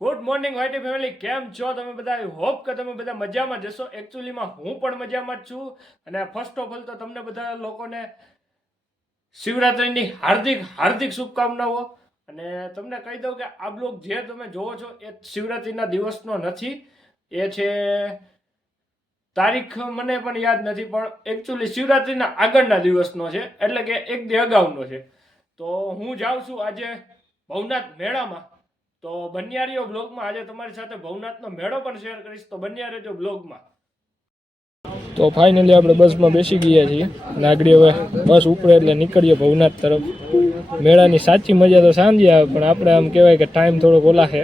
Good morning YT family, કેમ છો તમે બધા? આઈ હોપ કે તમે બધા મજામાં જશો. એકચ્યુઅલીમાં હું પણ મજામાં જ છું. અને ફર્સ્ટ ઓફ ઓલ તો તમને બધા લોકોને શિવરાત્રિની હાર્દિક હાર્દિક શુભકામનાઓ. અને તમને કહી દઉં કે આ બ્લોગ જે તમે જોવો છો એ શિવરાત્રિના દિવસનો નથી. એ છે તારીખ મને પણ યાદ નથી, પણ એકચ્યુઅલી શિવરાત્રિના આગળના દિવસનો છે, એટલે કે એક દી અગાઉનો છે. તો હું જાઉં છું આજે ભવનાથ મેળામાં. તો બન્યા રહ્યો બ્લોગમાં. આજે તમારી સાથે ભવનાથનો મેળો પણ શેર કરીશ, તો બન્યા રહેજો બ્લોગમાં. તો ફાઇનલી આપણે બસમાં બેસી ગયા છીએ અને આગળ હવે બસ ઉપડે એટલે નીકળીએ ભવનાથ તરફ. મેળાની સાચી મજા તો સાંજે આવે, પણ આપણે આમ કહેવાય કે ટાઈમ થોડોક ઓલા છે.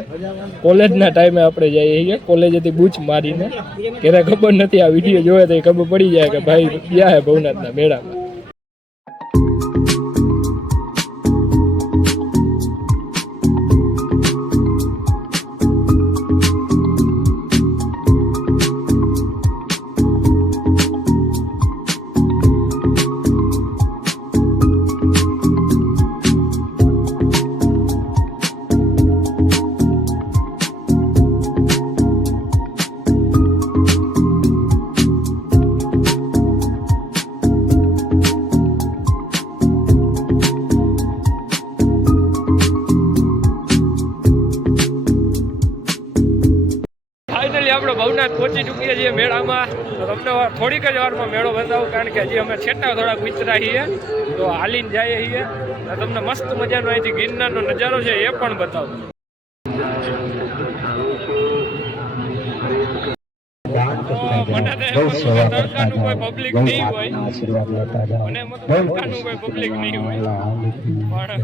કોલેજના ટાઈમે આપણે જઈએ છીએ, કોલેજેથી બૂચ મારીને. ઘરે ખબર નથી, આ વિડીયો જોવે તો ખબર પડી જાય કે ભાઈ ગયા હે ભવનાથના મેળામાં. આપણે ભવનાથ પહોંચી ચૂકીએ છીએ મેળામાં. તો તમને થોડીક જ વારમાં મેળો બતાવું, કારણ કે હજી અમે છેટા થોડાક વિચરા છીએ, તો હાલીને જઈએ છીએ. તમને મસ્ત મજાનો અહીંથી ગિરનારનો નજારો છે એ પણ બતાવું. તડકાનું કોઈ પબ્લિક નહીં હોય, મને તડકાનું કોઈ પબ્લિક નહીં હોય, પણ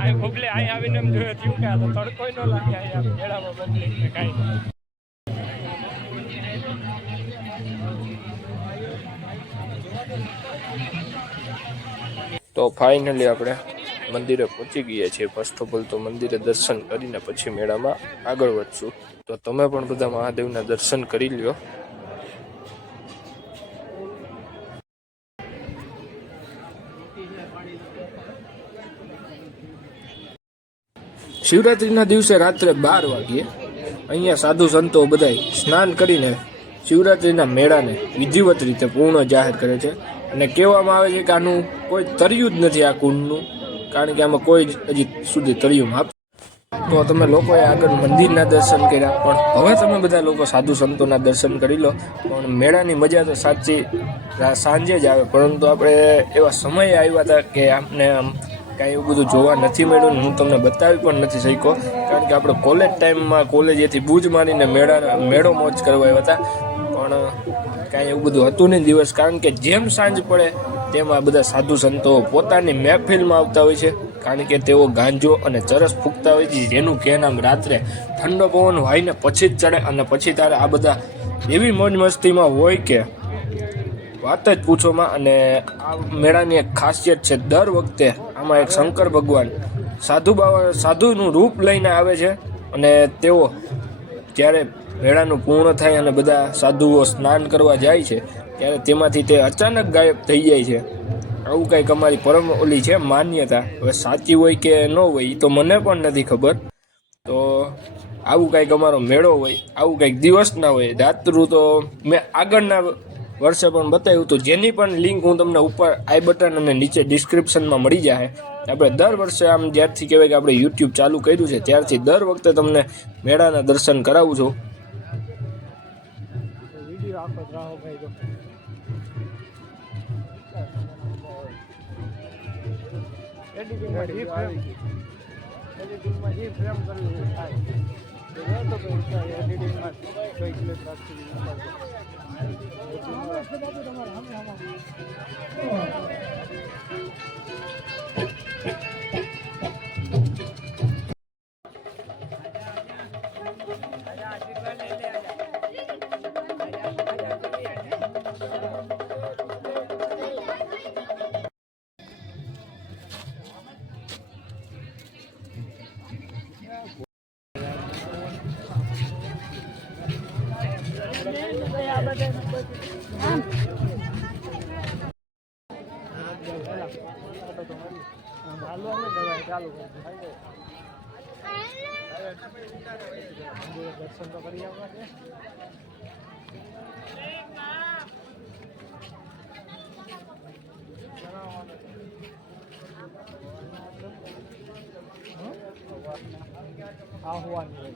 અહીં પબ્લિક અહીં આવીને એમ જોયું થયું કે આ તો તડકો ન લાગે અહીંયા મેળામાં પબ્લિક ને કાંઈ. તો ફાઇનલી આપણે મંદિરે પહોંચી ગયા છીએ. ફર્સ્ટ ઓફ ઓલ તો મંદિરે દર્શન કરીને પછી મેળામાં આગળ વધશું. તો તમે પણ બધા મહાદેવના દર્શન કરી લ્યો. શિવરાત્રિના દિવસે રાત્રે 12 વાગ્યે અહીંયા સાધુ સંતો બધાય સ્નાન કરીને શિવરાત્રિના મેળાને વિધિવત રીતે પૂર્ણ જાહેર કરે છે. અને કહેવામાં આવે છે કે આનું કોઈ તર્યું જ નથી આ કુંડનું, કારણ કે આમાં કોઈ હજી સુધી તર્યું માપ. તો તમે લોકોએ આગળ મંદિરના દર્શન કર્યા, પણ હવે તમે બધા લોકો સાધુ સંતોના દર્શન કરી લો. પણ મેળાની મજા તો સાચી સાંજે જ આવે, પરંતુ આપણે એવા સમયે આવ્યા હતા કે આપણે આમ કાંઈ એવું બધું જોવા નથી મળ્યું. હું તમને બતાવી પણ નથી શક્યો, કારણ કે આપણે કોલેજ ટાઈમમાં કોલેજેથી બૂજ મારીને મેળો મોજ કરવા આવ્યા હતા, પણ કાંઈ એવું બધું હતું નહીં દિવસ. કારણ કે જેમ સાંજ પડે તેમ આ બધા સાધુ સંતો પોતાની મહેફિલમાં આવતા હોય છે, કારણ કે તેઓ ગાંજો અને ચરસ ફૂંકતા હોય છે, જેનું કહેનામ રાત્રે ઠંડો પવન વાઈને પછી જ ચડે. અને પછી તારે આ બધા એવી મોજ મસ્તીમાં હોય કે વાત જ પૂછોમાં. અને આ મેળાની એક ખાસિયત છે, દર વખતે આમાં એક શંકર ભગવાન સાધુનું રૂપ લઈને આવે છે. અને તેઓ જ્યારે મેળાનું પૂર્ણ થાય અને બધા સાધુઓ સ્નાન કરવા જાય છે, ત્યારે તેમાંથી તે અચાનક ગાયબ થઈ જાય છે. આવું કંઈક અમારી પરમ ઓલી છે માન્યતા. હવે સાચી હોય કે ન હોય એ તો મને પણ નથી ખબર. તો આવું કંઈક અમારો મેળો હોય, આવું કંઈક દિવસના હોય. રાત્રુ તો મેં આગળના વર્ષે પણ બતાવ્યું હતું, જેની પણ લિંક હું તમને ઉપર આઈ બટન અને નીચે ડિસ્ક્રિપ્શનમાં મળી જાય. આપણે દર વર્ષે આમ જ્યારથી કહેવાય કે આપણે યુટ્યુબ ચાલુ કર્યું છે ત્યારથી દર વખતે તમને મેળાના દર્શન કરાવું છું. ચાલુ મંદિરે દર્શન તો કરી આવવા છે. આવવાની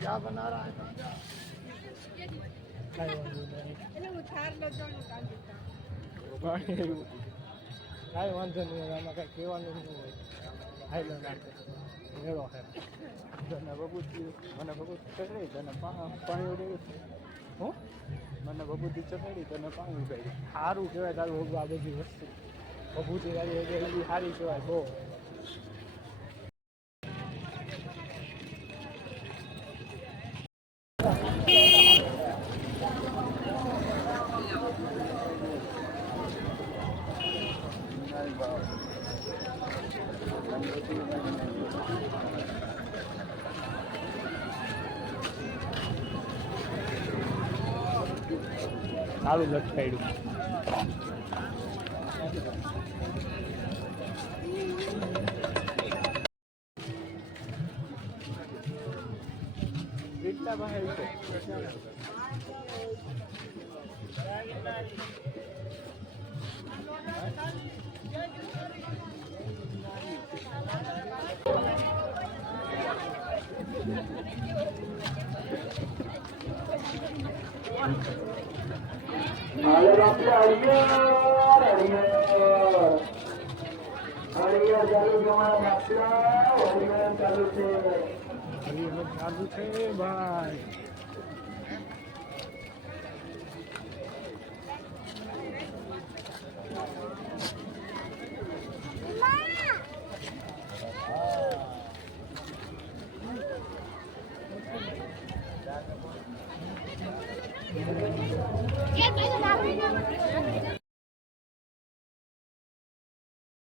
क्या बना रहा है કાંઈ વાંધો નહીં, આમાં કાંઈ કહેવાનું નહીં હોય. હાઈલો નાખે મેળો છે. તને બબૂતી મને બબૂતી ચડાવી, તને પાણી ઉડાવ્યું. હું મને બબૂતી ચડાવી, તને પાણી ઉડાવ્યું. સારું કહેવાય તારું બબુ. આ બધી વસ્તુ બબૂતી એવી સારી કહેવાય બહુ. સારું લટકાયું. રીતના બહાર ચાલુ છે ભાઈ.